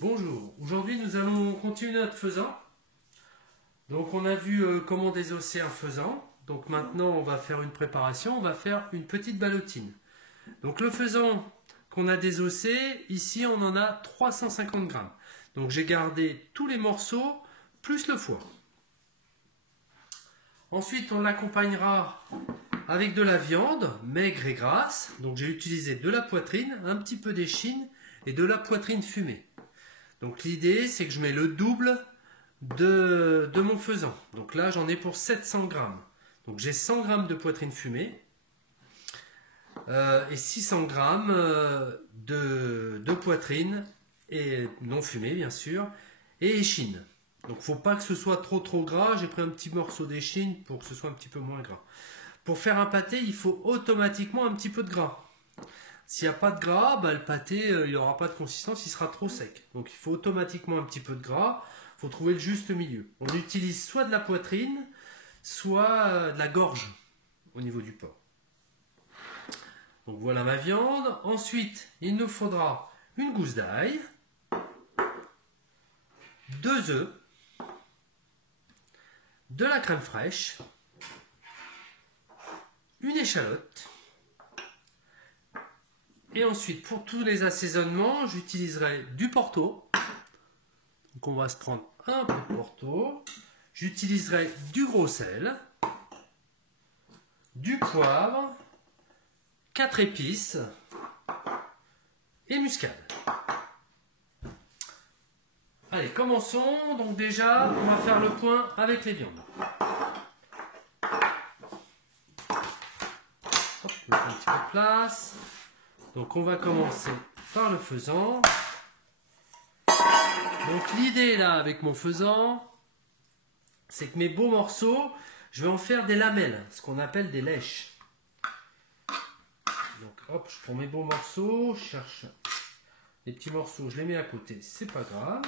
Bonjour, aujourd'hui nous allons continuer notre faisan. Donc on a vu comment désosser un faisan. Donc maintenant on va faire une préparation, on va faire une petite ballotine. Donc le faisan qu'on a désossé, ici on en a 350 grammes. Donc j'ai gardé tous les morceaux plus le foie. Ensuite on l'accompagnera avec de la viande maigre et grasse. Donc j'ai utilisé de la poitrine, un petit peu d'échine et de la poitrine fumée. Donc l'idée c'est que je mets le double de mon faisan. Donc là j'en ai pour 700 grammes. Donc j'ai 100 grammes de poitrine fumée et 600 grammes de poitrine et non fumée bien sûr et échine. Donc il ne faut pas que ce soit trop gras. J'ai pris un petit morceau d'échine pour que ce soit un petit peu moins gras. Pour faire un pâté il faut automatiquement un petit peu de gras. S'il n'y a pas de gras, le pâté, il n'aura pas de consistance, il sera trop sec. Donc il faut automatiquement un petit peu de gras, il faut trouver le juste milieu. On utilise soit de la poitrine, soit de la gorge au niveau du porc. Donc voilà ma viande. Ensuite, il nous faudra une gousse d'ail, 2 œufs, de la crème fraîche, une échalote. Et ensuite, pour tous les assaisonnements, j'utiliserai du porto. Donc on va se prendre un peu de porto. J'utiliserai du gros sel, du poivre, 4 épices et muscade. Allez, commençons. Donc déjà, on va faire le point avec les viandes. Hop, je mets un petit peu de place. Donc on va commencer par le faisan. Donc l'idée là avec mon faisan, c'est que mes beaux morceaux, je vais en faire des lamelles, ce qu'on appelle des lèches. Donc hop, je prends mes beaux morceaux, je cherche les petits morceaux, je les mets à côté, c'est pas grave.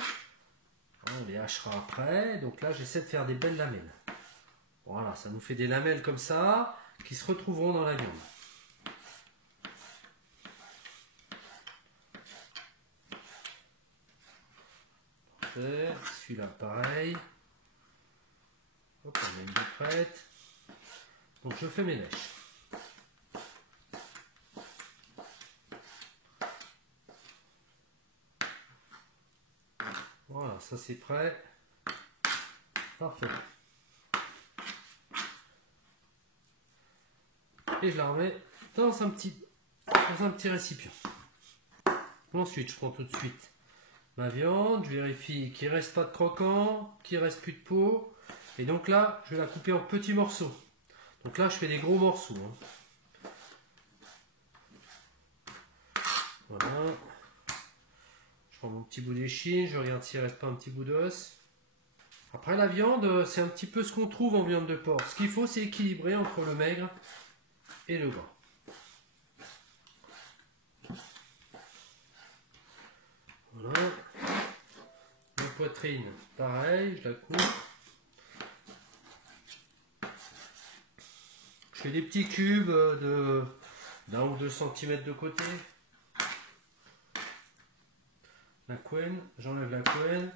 On les hachera après. Donc là j'essaie de faire des belles lamelles. Voilà, ça nous fait des lamelles comme ça, qui se retrouveront dans la viande. Celui-là pareil. Hop, on a une deux prête. Donc je fais mes lèches. Voilà, ça c'est prêt. Parfait. Et je la remets dans un petit récipient. Ensuite, je prends tout de suite ma viande, je vérifie qu'il ne reste pas de croquant, qu'il ne reste plus de peau. Et donc là, je vais la couper en petits morceaux. Donc là, je fais des gros morceaux. Voilà. Je prends mon petit bout d'échine, je regarde s'il ne reste pas un petit bout d'os. Après la viande, c'est un petit peu ce qu'on trouve en viande de porc. Ce qu'il faut, c'est équilibrer entre le maigre et le gras. Voilà. La poitrine, pareil, je la coupe. Je fais des petits cubes d'1 ou 2 cm de côté. La couenne, j'enlève la couenne.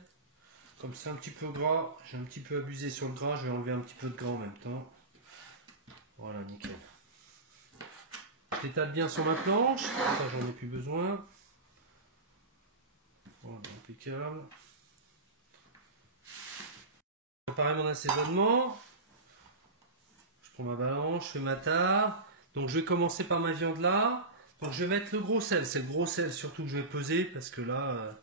Comme c'est un petit peu gras, j'ai un petit peu abusé sur le gras, je vais enlever un petit peu de gras en même temps. Voilà, nickel. Je l'étale bien sur ma planche, ça j'en ai plus besoin. Voilà, impeccable. Je prépare mon assaisonnement. Je prends ma balance, je fais ma tare. Donc je vais commencer par ma viande là. Donc je vais mettre le gros sel. C'est le gros sel surtout que je vais peser parce que là,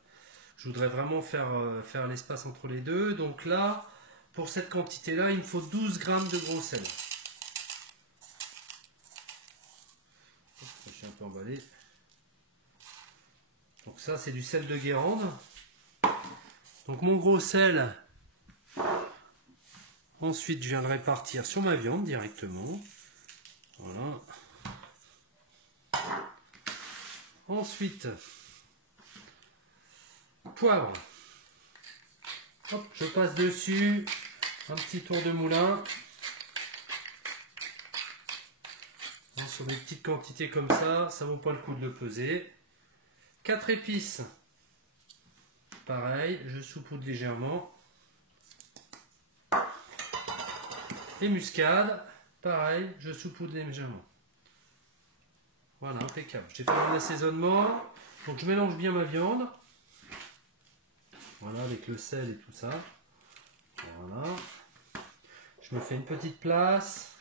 je voudrais vraiment faire l'espace entre les deux. Donc là, pour cette quantité là, il me faut 12 grammes de gros sel. Je suis un peu emballé. Donc ça c'est du sel de Guérande. Donc mon gros sel, ensuite je viens le répartir sur ma viande directement. Voilà. Ensuite, poivre. Hop, je passe dessus un petit tour de moulin. Sur des petites quantités comme ça vaut pas le coup de le peser. 4 épices. pareil, je saupoudre légèrement. Et muscade, pareil, je saupoudre légèrement. Voilà, impeccable. J'ai fait mon assaisonnement. Donc je mélange bien ma viande. Voilà, avec le sel et tout ça. Voilà. Je me fais une petite place.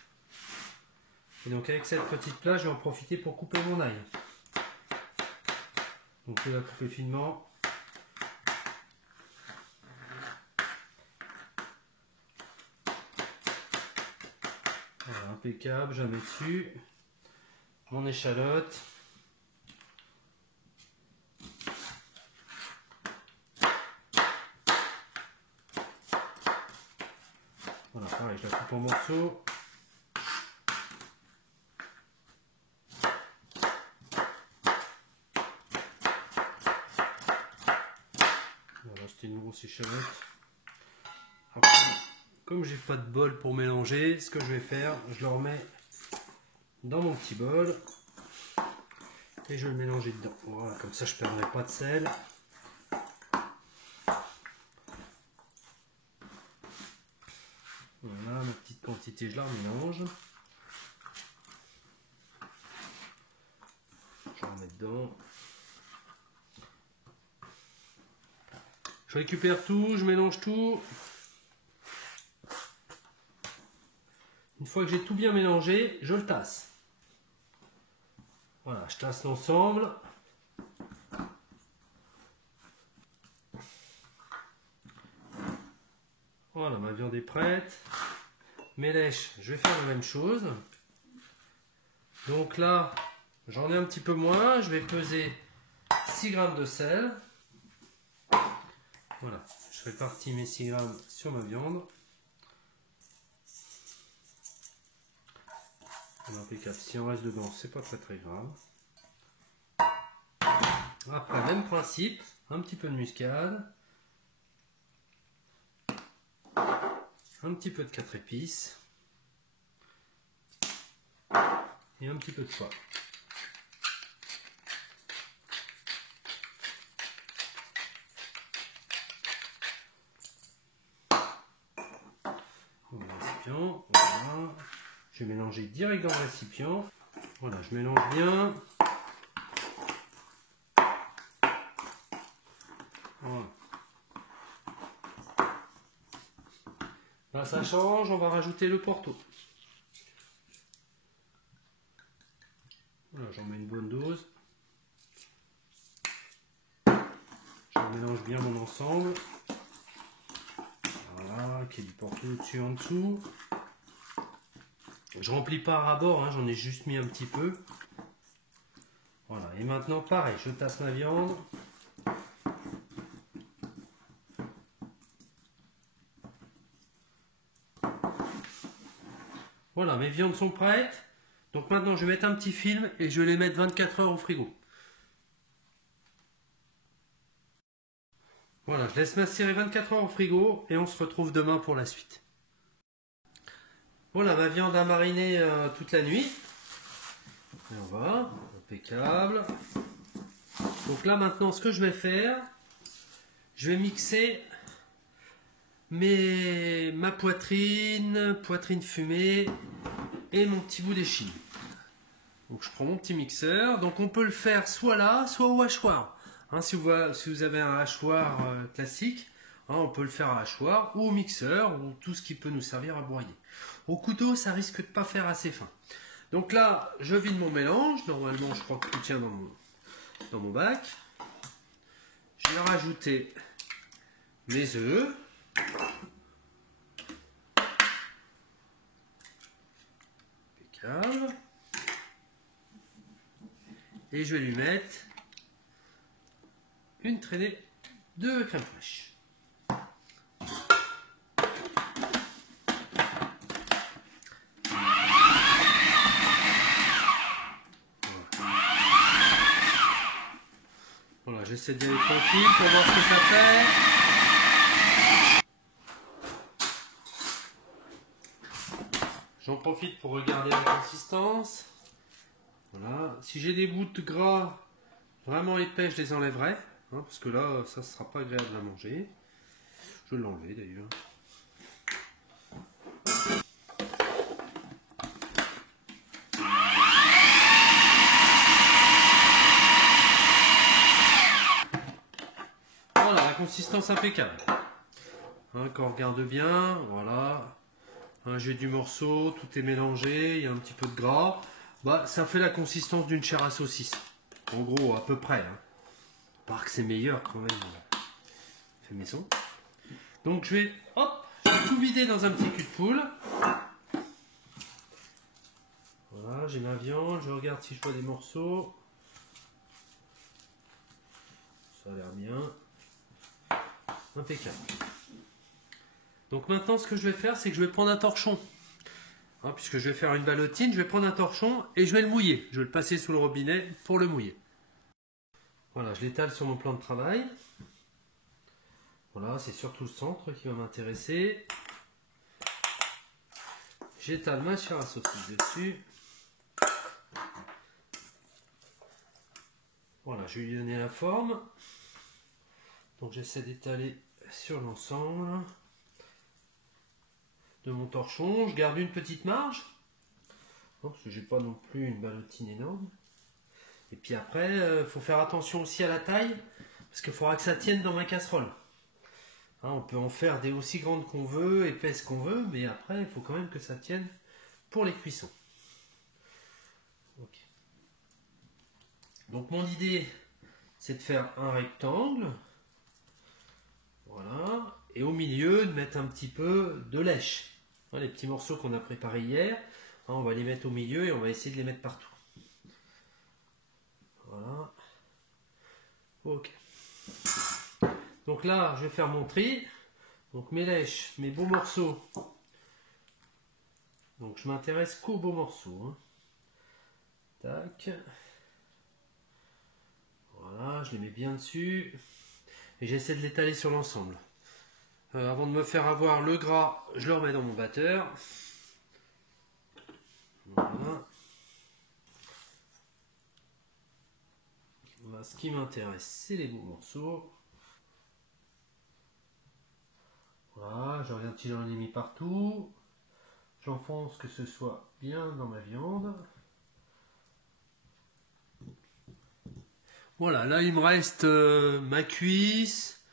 Et donc avec cette petite place, je vais en profiter pour couper mon ail. Donc je vais la couper finement. Voilà, impeccable, je la mets dessus. Mon échalote. Voilà, pareil, je la coupe en morceaux. Voilà, c'était une grosse échalote. Après, comme j'ai pas de bol pour mélanger, ce que je vais faire, je le remets dans mon petit bol et je vais le mélanger dedans. Voilà, comme ça je ne perdrai pas de sel. Voilà, ma petite quantité, je la mélange. Je remets dedans. Je récupère tout, je mélange tout. Une fois que j'ai tout bien mélangé, je le tasse. Voilà, je tasse l'ensemble. Voilà, ma viande est prête. Mes lèches, je vais faire la même chose. Donc là, j'en ai un petit peu moins. Je vais peser 6 g de sel. Voilà, je répartis mes 6 g sur ma viande. Impeccable. Si on reste dedans, c'est pas très grave. Après, même principe, un petit peu de muscade, un petit peu de 4 épices et un petit peu de poivre. Récipient, voilà. Je vais mélanger direct dans le récipient. Voilà, je mélange bien. Voilà. Là, ça change, on va rajouter le Porto. Voilà, j'en mets une bonne dose. Je mélange bien mon ensemble. Voilà, qu'il y ait du Porto au-dessus, en dessous. Je remplis pas à ras-bord, hein, j'en ai juste mis un petit peu. Voilà, et maintenant pareil, je tasse ma viande. Voilà, mes viandes sont prêtes. Donc maintenant je vais mettre un petit film et je vais les mettre 24 heures au frigo. Voilà, je laisse macérer 24 heures au frigo et on se retrouve demain pour la suite. Voilà, ma viande a mariné toute la nuit. Et on va, impeccable. Donc là maintenant, ce que je vais faire, je vais mixer ma poitrine fumée et mon petit bout d'échine. Donc je prends mon petit mixeur. Donc on peut le faire soit là, soit au hachoir. Hein, si vous avez un hachoir classique, hein, on peut le faire à hachoir ou au mixeur ou tout ce qui peut nous servir à broyer. Au couteau, ça risque de pas faire assez fin. Donc là, je vide mon mélange. Normalement, je crois que tout tient dans mon bac. Je vais rajouter mes œufs. Impeccable. Et je vais lui mettre une traînée de crème fraîche. Voilà, j'essaie d'y aller tranquille pour voir ce que ça fait. J'en profite pour regarder la consistance. Voilà, si j'ai des bouts de gras vraiment épais, je les enlèverai. hein, parce que là, ça ne sera pas agréable à manger. Je vais l'enlever d'ailleurs. Voilà, la consistance impeccable. Hein, quand on regarde bien, voilà. Hein, j'ai du morceau, tout est mélangé, il y a un petit peu de gras. Bah, ça fait la consistance d'une chair à saucisse. En gros, à peu près. Hein. Par que c'est meilleur quand même. Fait maison. Donc je vais, hop, je vais tout vider dans un petit cul de poule. Voilà, j'ai ma viande, je regarde si je vois des morceaux. Ça a l'air bien. Impeccable. Donc maintenant, ce que je vais faire, c'est que je vais prendre un torchon. Hein, puisque je vais faire une ballotine, je vais prendre un torchon et je vais le mouiller. Je vais le passer sous le robinet pour le mouiller. Voilà, je l'étale sur mon plan de travail. Voilà, c'est surtout le centre qui va m'intéresser. J'étale ma chair à saucisse dessus. Voilà, je vais lui donner la forme. Donc j'essaie d'étaler sur l'ensemble de mon torchon. Je garde une petite marge. Parce que j'ai pas non plus une ballotine énorme. Et puis après, il faut faire attention aussi à la taille. Parce qu'il faudra que ça tienne dans ma casserole. Hein, on peut en faire des aussi grandes qu'on veut, épaisses qu'on veut. Mais après, il faut quand même que ça tienne pour les cuissons. Okay. Donc mon idée, c'est de faire un rectangle. Voilà. Et au milieu, de mettre un petit peu de lèche. Hein, les petits morceaux qu'on a préparés hier. Hein, on va les mettre au milieu et on va essayer de les mettre partout. Voilà. Ok. Donc là, je vais faire mon tri. Donc mes lèches, mes beaux morceaux. Donc je m'intéresse qu'aux beaux morceaux. Hein. Tac. Voilà, je les mets bien dessus. Et j'essaie de l'étaler sur l'ensemble. Avant de me faire avoir le gras, je le remets dans mon batteur. Voilà. Voilà, ce qui m'intéresse, c'est les beaux morceaux. Voilà, je regarde si j'en ai mis partout. J'enfonce que ce soit bien dans ma viande. Voilà, là il me reste ma cuisse,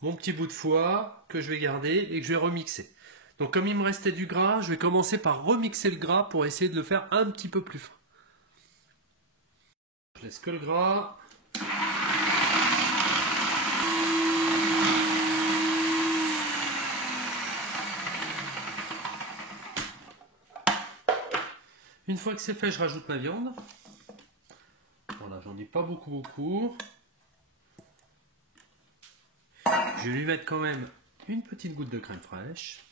mon petit bout de foie que je vais garder et que je vais remixer. Donc comme il me restait du gras, je vais commencer par remixer le gras pour essayer de le faire un petit peu plus fin. Je laisse que le gras. Une fois que c'est fait, je rajoute ma viande. Voilà, j'en ai pas beaucoup. Je vais lui mettre quand même une petite goutte de crème fraîche.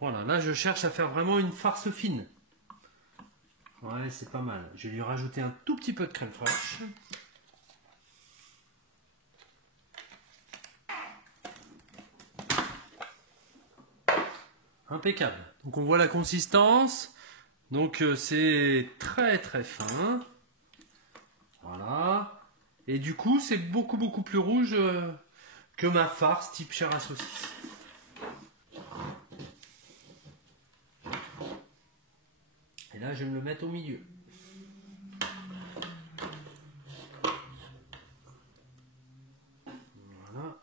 Voilà, là je cherche à faire vraiment une farce fine. Ouais, c'est pas mal. Je vais lui rajouter un tout petit peu de crème fraîche. Impeccable. Donc on voit la consistance. Donc c'est très fin. Voilà. Et du coup c'est beaucoup plus rouge que ma farce type chair à saucisse. Et là je vais me le mettre au milieu. Voilà.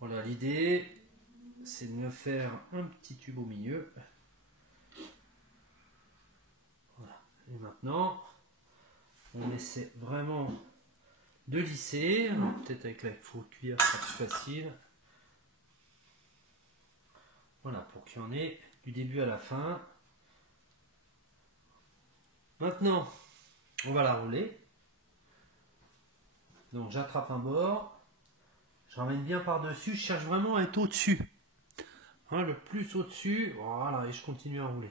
Voilà, l'idée c'est de me faire un petit tube au milieu. Voilà. Et maintenant, on essaie vraiment de lisser. Peut-être avec la cuillère, c'est plus facile. Voilà, pour qu'il y en ait du début à la fin. Maintenant, on va la rouler. Donc j'attrape un bord. Je ramène bien par-dessus. Je cherche vraiment à être au-dessus. Hein, le plus au-dessus. Voilà, et je continue à rouler.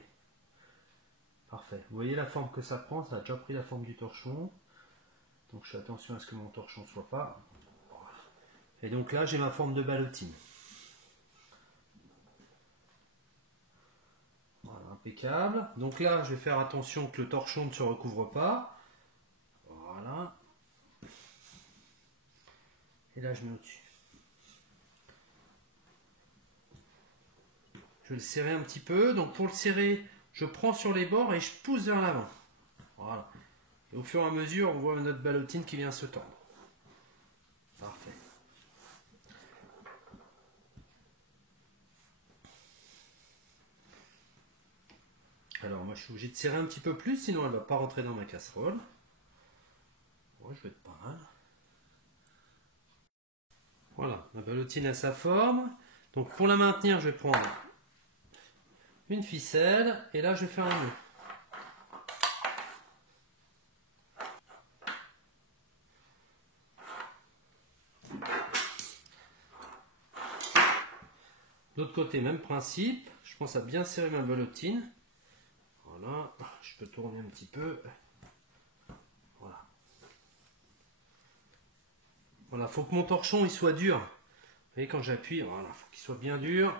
Parfait. Vous voyez la forme que ça prend. Ça a déjà pris la forme du torchon. Donc je fais attention à ce que mon torchon ne soit pas. Voilà. Et donc là j'ai ma forme de ballotine. Voilà, impeccable. Donc là je vais faire attention que le torchon ne se recouvre pas. Voilà. Et là je mets au-dessus. Je vais le serrer un petit peu. Donc pour le serrer, je prends sur les bords et je pousse vers l'avant. Voilà. Et au fur et à mesure, on voit notre ballotine qui vient se tendre. Parfait. Alors moi je suis obligé de serrer un petit peu plus, sinon elle ne va pas rentrer dans ma casserole. Moi je vais être pas mal. Voilà, ma ballotine a sa forme. Donc pour la maintenir, je vais prendre une ficelle et là je vais faire un nœud. L'autre côté, même principe. Je pense à bien serrer ma ballotine. Voilà, je peux tourner un petit peu. Voilà. Voilà, faut que mon torchon il soit dur. Vous voyez, quand j'appuie, voilà, faut qu'il soit bien dur.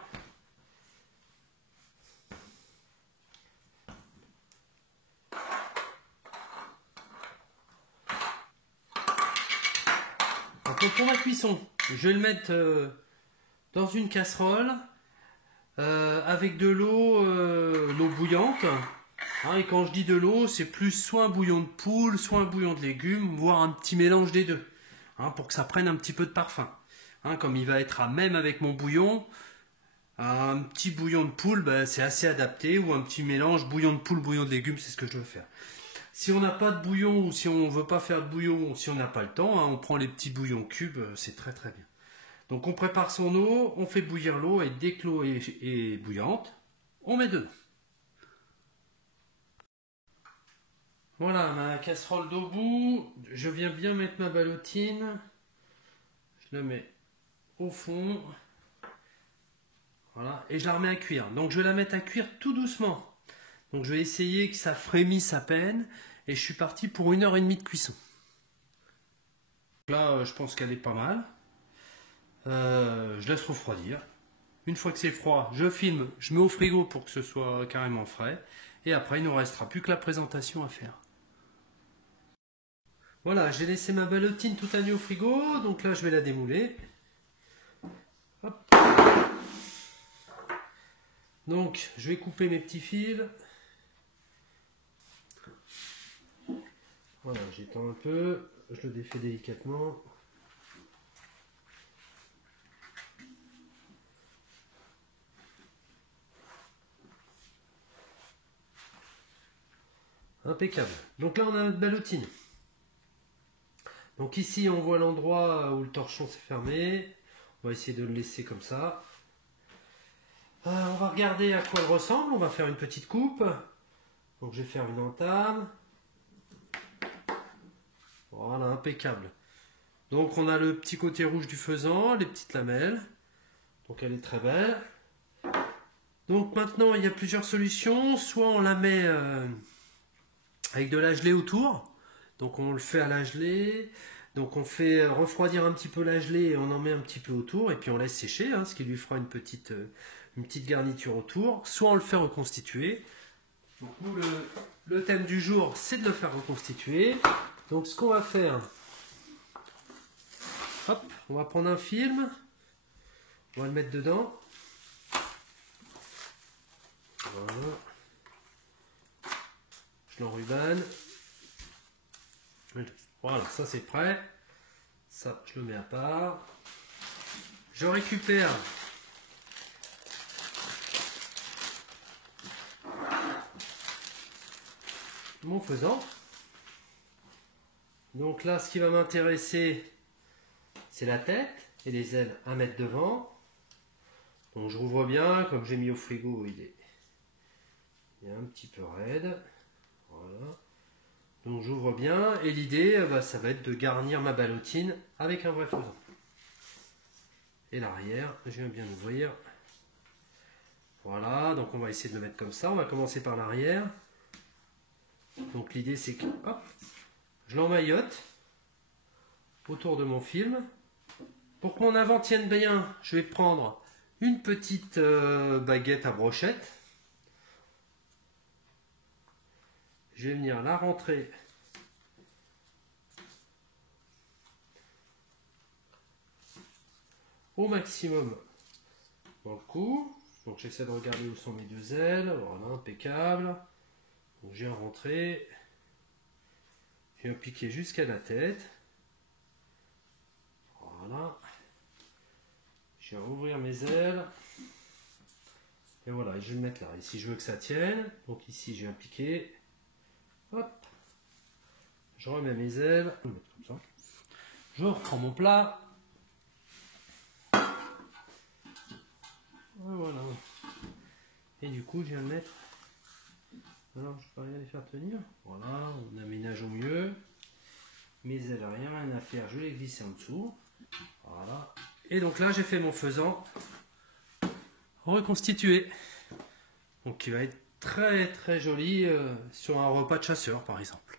Donc pour ma cuisson, je vais le mettre dans une casserole avec de l'eau, l'eau bouillante. Hein, et quand je dis de l'eau, c'est plus soit un bouillon de poule, soit un bouillon de légumes, voire un petit mélange des deux, hein, pour que ça prenne un petit peu de parfum. Hein, comme il va être à même avec mon bouillon, un petit bouillon de poule, ben, c'est assez adapté, ou un petit mélange bouillon de poule, bouillon de légumes, c'est ce que je veux faire. Si on n'a pas de bouillon, ou si on ne veut pas faire de bouillon, ou si on n'a pas le temps, hein, on prend les petits bouillons cubes, c'est très très bien. Donc on prépare son eau, on fait bouillir l'eau, et dès que l'eau est bouillante, on met dedans. Voilà, ma casserole d'eau bout, je viens bien mettre ma ballotine, je la mets au fond, voilà, et je la remets à cuire. Donc je vais la mettre à cuire tout doucement. Donc je vais essayer que ça frémisse à peine, et je suis parti pour 1h30 de cuisson. Là, je pense qu'elle est pas mal. Je laisse refroidir. Une fois que c'est froid, je filme, je mets au frigo pour que ce soit carrément frais, et après il ne restera plus que la présentation à faire. Voilà, j'ai laissé ma ballotine toute la nuit au frigo, donc là je vais la démouler. Hop. Donc je vais couper mes petits fils. Voilà, j'étends un peu, je le défais délicatement. Impeccable. Donc là on a notre ballotine. Donc ici on voit l'endroit où le torchon s'est fermé. On va essayer de le laisser comme ça. On va regarder à quoi elle ressemble. On va faire une petite coupe. Donc je vais faire une entame. Voilà, impeccable. Donc on a le petit côté rouge du faisan, les petites lamelles. Donc elle est très belle. Donc maintenant il y a plusieurs solutions. Soit on la met avec de la gelée autour. Donc on le fait à la gelée. Donc on fait refroidir un petit peu la gelée et on en met un petit peu autour. Et puis on laisse sécher, hein, ce qui lui fera une petite garniture autour. Soit on le fait reconstituer. Donc nous le thème du jour c'est de le faire reconstituer. Donc ce qu'on va faire, hop, on va prendre un film. On va le mettre dedans. Voilà. Je l'enrubane. Voilà, ça c'est prêt. Ça, je le mets à part. Je récupère mon faisan. Donc là, ce qui va m'intéresser, c'est la tête et les ailes à mettre devant. Donc je rouvre bien, comme j'ai mis au frigo, il est un petit peu raide. Voilà. Donc j'ouvre bien et l'idée, ça va être de garnir ma ballotine avec un vrai faisan. Et l'arrière, je viens bien ouvrir. Voilà, donc on va essayer de le mettre comme ça. On va commencer par l'arrière. Donc l'idée c'est que, hop, je l'emmaillote. autour de mon film. Pour que mon avant tienne bien, je vais prendre une petite baguette à brochette. Je vais venir la rentrer au maximum dans le cou. Donc j'essaie de regarder où sont mes deux ailes. Voilà, impeccable. Donc je viens rentrer. Je viens piquer jusqu'à la tête. Voilà. Je viens ouvrir mes ailes. Et voilà, je vais le mettre là. Ici, je veux que ça tienne. Donc ici, je viens piquer. Hop. Je remets mes ailes. Je vais le mettre comme ça. Je reprends mon plat. Voilà. Et du coup, je viens le mettre. Alors, je peux rien les faire tenir. Voilà, on aménage au mieux. Mes ailes, rien à faire, je vais les glisser en dessous. Voilà. Et donc là, j'ai fait mon faisan reconstitué. Donc, qui va être très très joli sur un repas de chasseur, par exemple.